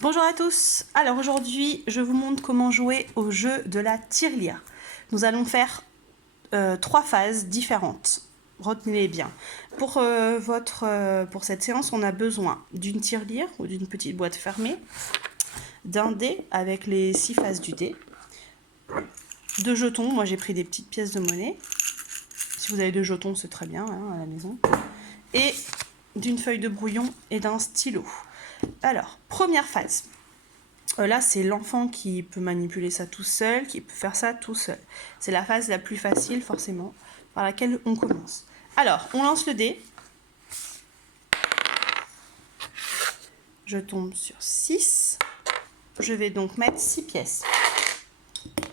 Bonjour à tous. Alors aujourd'hui, je vous montre comment jouer au jeu de la tirelire. Nous allons faire 3 phases différentes. Retenez-les bien. Pour cette séance, on a besoin d'une tirelire ou d'une petite boîte fermée, d'un dé avec les 6 faces du dé, de jetons. Moi, j'ai pris des petites pièces de monnaie. Si vous avez de jetons, c'est très bien hein, à la maison. Et d'une feuille de brouillon et d'un stylo. Alors, première phase. Là, c'est l'enfant qui peut manipuler ça tout seul, qui peut faire ça tout seul. C'est la phase la plus facile, forcément, par laquelle on commence. Alors, on lance le dé. Je tombe sur 6. Je vais donc mettre 6 pièces.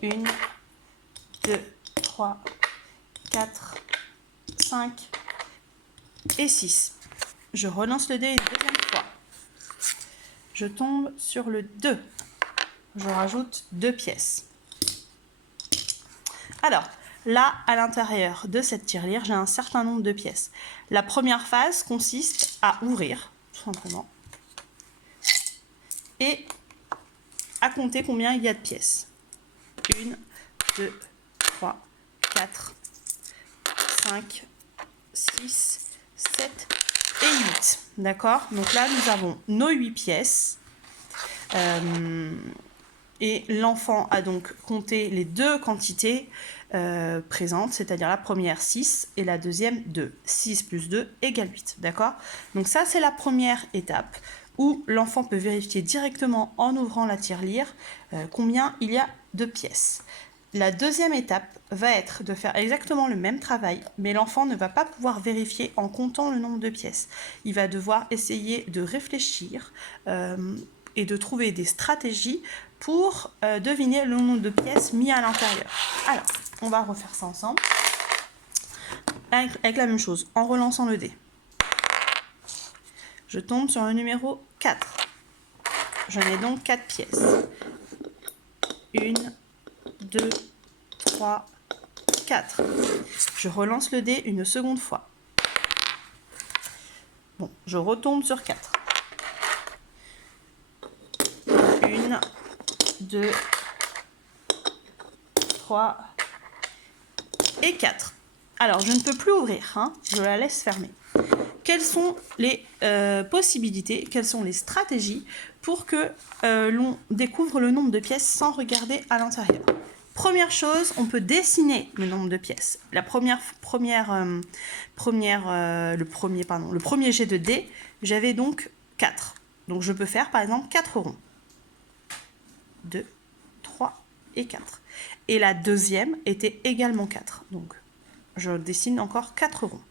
1, 2, 3, 4, 5 et 6. Je relance le dé une deuxième fois. Je tombe sur le 2. Je rajoute 2 pièces. Alors, là, à l'intérieur de cette tirelire, j'ai un certain nombre de pièces. La première phase consiste à ouvrir, tout simplement, et à compter combien il y a de pièces. 1, 2, 3, 4, 5, 6, 7 et 8. D'accord? Donc là, nous avons nos 8 pièces. Et l'enfant a donc compté les deux quantités présentes, c'est-à-dire la première 6 et la deuxième 2. 6 plus 2 égale 8, d'accord? Donc ça, c'est la première étape où l'enfant peut vérifier directement en ouvrant la tirelire combien il y a de pièces. La deuxième étape va être de faire exactement le même travail, mais l'enfant ne va pas pouvoir vérifier en comptant le nombre de pièces. Il va devoir essayer de réfléchir et de trouver des stratégies pour deviner le nombre de pièces mis à l'intérieur. Alors, on va refaire ça ensemble. Avec la même chose, en relançant le dé. Je tombe sur le numéro 4. J'en ai donc 4 pièces. 1, 2, 3, 4. Je relance le dé une seconde fois. Bon, je retombe sur 4. 1, 2, 3 et 4. Alors, je ne peux plus ouvrir, hein, je la laisse fermer. Quelles sont les possibilités, quelles sont les stratégies pour que l'on découvre le nombre de pièces sans regarder à l'intérieur? Première chose, on peut dessiner le nombre de pièces. Le premier jet de dés, j'avais donc 4. Donc je peux faire par exemple 4 ronds. 2, 3 et 4. Et la deuxième était également 4. Donc je dessine encore 4 ronds.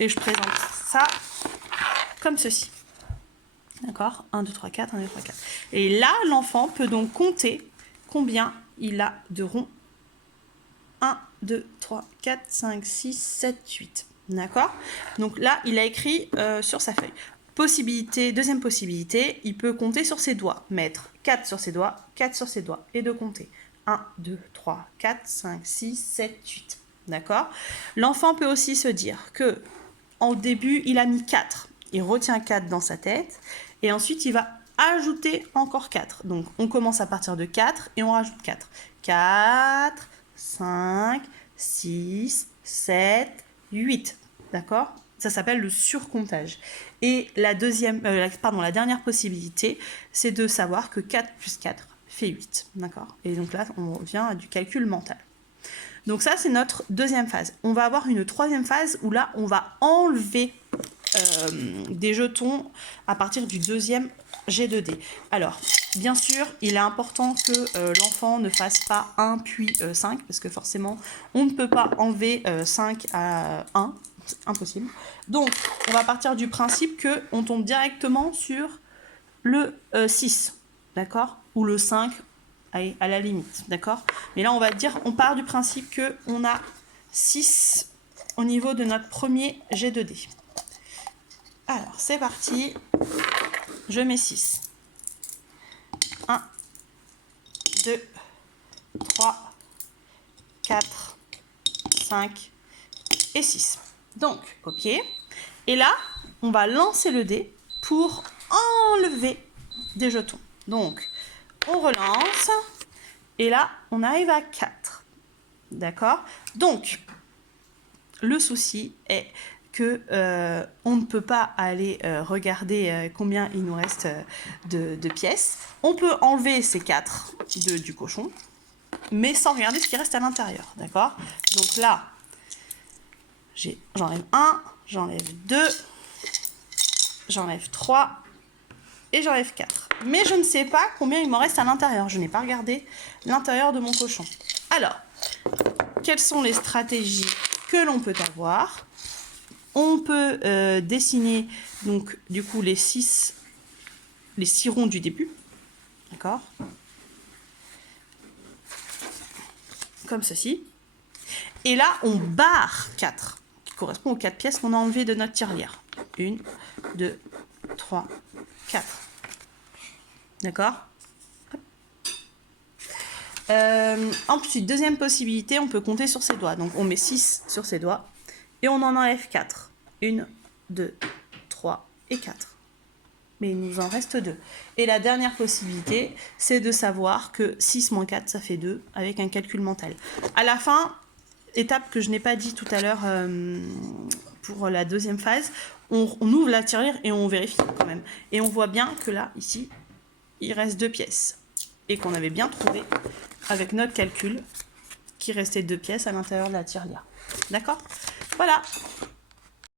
Et je présente ça comme ceci. D'accord? 1, 2, 3, 4, 1, 2, 3, 4. Et là, l'enfant peut donc compter combien il a de ronds. 1, 2, 3, 4, 5, 6, 7, 8. D'accord? Donc là, il a écrit sur sa feuille. Deuxième possibilité, il peut compter sur ses doigts. Mettre 4 sur ses doigts, 4 sur ses doigts. Et de compter. 1, 2, 3, 4, 5, 6, 7, 8. D'accord? L'enfant peut aussi se dire que au début, il a mis 4. Il retient 4 dans sa tête. Et ensuite, il va ajouter encore 4. Donc, on commence à partir de 4 et on rajoute 4. 4, 5, 6, 7, 8. D'accord? Ça s'appelle le surcomptage. Et la dernière possibilité, c'est de savoir que 4 plus 4 fait 8. D'accord? Et donc là, on revient à du calcul mental. Donc ça, c'est notre deuxième phase. On va avoir une troisième phase où là, on va enlever des jetons à partir du deuxième jet de dés. Alors, bien sûr, il est important que l'enfant ne fasse pas 1 puis 5, parce que forcément, on ne peut pas enlever 5 à 1. C'est impossible. Donc, on va partir du principe qu'on tombe directement sur le 6, d'accord? Ou le 5, à la limite, d'accord? Mais là, on part du principe qu'on a 6 au niveau de notre premier jet de dés. Alors, c'est parti. Je mets 6. 1, 2, 3, 4, 5 et 6. Donc, ok. Et là, on va lancer le dé pour enlever des jetons. Donc, on relance. Et là, on arrive à 4. D'accord? Donc, le souci est que on ne peut pas aller regarder combien il nous reste de pièces. On peut enlever ces 4 du cochon, mais sans regarder ce qui reste à l'intérieur. D'accord? Donc là, j'enlève 1, j'enlève 2, j'enlève 3 et j'enlève 4. Mais je ne sais pas combien il m'en reste à l'intérieur. Je n'ai pas regardé l'intérieur de mon cochon. Alors, quelles sont les stratégies que l'on peut avoir? On peut dessiner donc du coup les 6 ronds du début. D'accord? Comme ceci. Et là, on barre 4, qui correspond aux 4 pièces qu'on a enlevées de notre tirelire. 1, 2, 3, 4. D'accord? Ensuite, deuxième possibilité, on peut compter sur ses doigts. Donc, on met 6 sur ses doigts et on en enlève 4. 1, 2, 3 et 4. Mais il nous en reste 2. Et la dernière possibilité, c'est de savoir que 6 moins 4, ça fait 2, avec un calcul mental. À la fin, étape que je n'ai pas dit tout à l'heure pour la deuxième phase, on ouvre la tirelire et on vérifie quand même. Et on voit bien que là, ici, il reste 2 pièces. Et qu'on avait bien trouvé, avec notre calcul, qu'il restait 2 pièces à l'intérieur de la tirelire. D'accord? Voilà.